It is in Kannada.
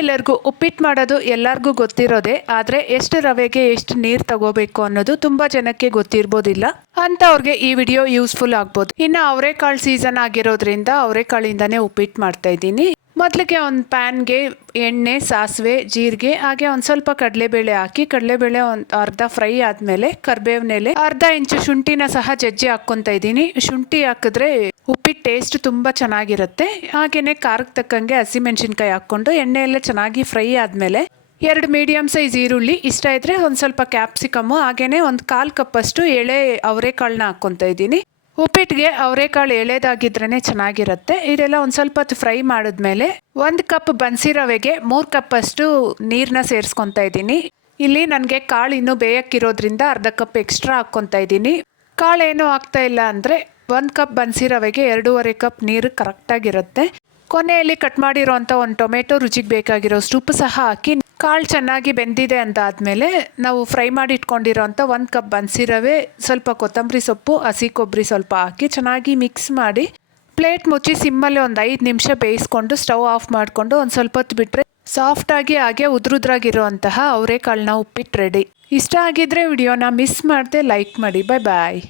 ಎಲ್ಲರಿಗೂ ಉಪ್ಪಿಟ್ಟು ಮಾಡೋದು ಎಲ್ಲರಿಗೂ ಗೊತ್ತಿರೋದೆ. ಆದರೆ ಎಷ್ಟು ರವೆಗೆ ಎಷ್ಟು ನೀರು ತಗೋಬೇಕು ಅನ್ನೋದು ತುಂಬಾ ಜನಕ್ಕೆ ಗೊತ್ತಿರ್ಬೋದಿಲ್ಲ. ಅಂತವ್ರಿಗೆ ಈ ವಿಡಿಯೋ ಯೂಸ್ಫುಲ್ ಆಗ್ಬೋದು. ಇನ್ನು ಅವರೆಕಾಳು ಸೀಸನ್ ಆಗಿರೋದ್ರಿಂದ ಅವರೆಕಾಳಿಂದಾನೇ ಉಪ್ಪಿಟ್ಟು ಮಾಡ್ತಾ ಇದ್ದೀನಿ. ಮೊದಲಿಗೆ ಒಂದು ಪ್ಯಾನ್ಗೆ ಎಣ್ಣೆ, ಸಾಸಿವೆ, ಜೀರಿಗೆ ಹಾಗೆ ಒಂದು ಸ್ವಲ್ಪ ಕಡಲೆಬೇಳೆ ಹಾಕಿ, ಕಡಲೆಬೇಳೆ ಒಂದು ಅರ್ಧ ಫ್ರೈ ಆದಮೇಲೆ ಕರಿಬೇವಿನೆಲೆ, ಅರ್ಧ ಇಂಚು ಶುಂಠಿನ ಸಹ ಜಜ್ಜಿ ಹಾಕ್ಕೊತಾ ಇದ್ದೀನಿ. ಶುಂಠಿ ಹಾಕಿದ್ರೆ ಉಪ್ಪಿಟ್ಟು ಟೇಸ್ಟ್ ತುಂಬ ಚೆನ್ನಾಗಿರುತ್ತೆ. ಹಾಗೆಯೇ ಖಾರಕ್ಕೆ ತಕ್ಕಂಗೆ ಹಸಿಮೆಣಸಿನ್ಕಾಯಿ ಹಾಕ್ಕೊಂಡು ಎಣ್ಣೆಯೆಲ್ಲ ಚೆನ್ನಾಗಿ ಫ್ರೈ ಆದಮೇಲೆ 2 ಮೀಡಿಯಮ್ ಸೈಜ್ ಈರುಳ್ಳಿ, ಇಷ್ಟ ಇದ್ದರೆ ಒಂದು ಸ್ವಲ್ಪ ಕ್ಯಾಪ್ಸಿಕಮ್ಮು, ಹಾಗೆಯೇ ಒಂದು 1/4 ಕಪ್ಪಷ್ಟು ಎಳೆ ಅವರೆಕಾಳನ್ನ ಹಾಕ್ಕೊತಾ ಇದ್ದೀನಿ. ಉಪ್ಪಿಟ್ಟಿಗೆ ಅವರೆಕಾಳು ಎಳೆದಾಗಿದ್ರೇ ಚೆನ್ನಾಗಿರುತ್ತೆ. ಇದೆಲ್ಲ ಒಂದು ಸ್ವಲ್ಪ ಹೊತ್ತು ಫ್ರೈ ಮಾಡಿದ್ಮೇಲೆ 1 ಕಪ್ ಬನ್ಸಿ ರವೆಗೆ 3 ಕಪ್ಪಷ್ಟು ನೀರನ್ನ ಸೇರಿಸ್ಕೊತಾ ಇದ್ದೀನಿ. ಇಲ್ಲಿ ನನಗೆ ಕಾಳು ಇನ್ನೂ ಬೇಯಕ್ಕಿರೋದ್ರಿಂದ ಅರ್ಧ ಕಪ್ ಎಕ್ಸ್ಟ್ರಾ ಹಾಕ್ಕೊತಾ ಇದ್ದೀನಿ. ಕಾಳು ಏನೂ ಆಗ್ತಾ ಇಲ್ಲ ಅಂದರೆ 1 ಕಪ್ ಬನ್ಸಿ ರವೆಗೆ 2.5 ಕಪ್ ನೀರು ಕರೆಕ್ಟಾಗಿರುತ್ತೆ. ಕೊನೆಯಲ್ಲಿ ಕಟ್ ಮಾಡಿರೋಂಥ ಒಂದು ಟೊಮೆಟೊ, ರುಚಿಗೆ ಬೇಕಾಗಿರೋಷ್ಟು ಉಪ್ಪು ಸಹ ಹಾಕಿ ಕಾಳು ಚೆನ್ನಾಗಿ ಬೆಂದಿದೆ ಅಂತಾದಮೇಲೆ ನಾವು ಫ್ರೈ ಮಾಡಿ ಇಟ್ಕೊಂಡಿರೋಂಥ 1 ಕಪ್ ಬನ್ಸಿ ರವೆ, ಸ್ವಲ್ಪ ಕೊತ್ತಂಬರಿ ಸೊಪ್ಪು, ಹಸಿ ಕೊಬ್ಬರಿ ಸ್ವಲ್ಪ ಹಾಕಿ ಚೆನ್ನಾಗಿ ಮಿಕ್ಸ್ ಮಾಡಿ ಪ್ಲೇಟ್ ಮುಚ್ಚಿ ಸಿಮ್ಮಲ್ಲಿ ಒಂದು 5 ನಿಮಿಷ ಬೇಯಿಸ್ಕೊಂಡು ಸ್ಟವ್ ಆಫ್ ಮಾಡಿಕೊಂಡು ಒಂದು ಸ್ವಲ್ಪ ಹೊತ್ತು ಬಿಟ್ಟರೆ ಸಾಫ್ಟಾಗಿ ಹಾಗೆ ಉದ್ರುದ್ರಾಗಿರುವಂತಹ ಅವರೆಕಾಳನ್ನ ಉಪ್ಪಿಟ್ಟು ರೆಡಿ. ಇಷ್ಟ ಆಗಿದ್ರೆ ವಿಡಿಯೋನ ಮಿಸ್ ಮಾಡದೆ ಲೈಕ್ ಮಾಡಿ. ಬಾಯ್.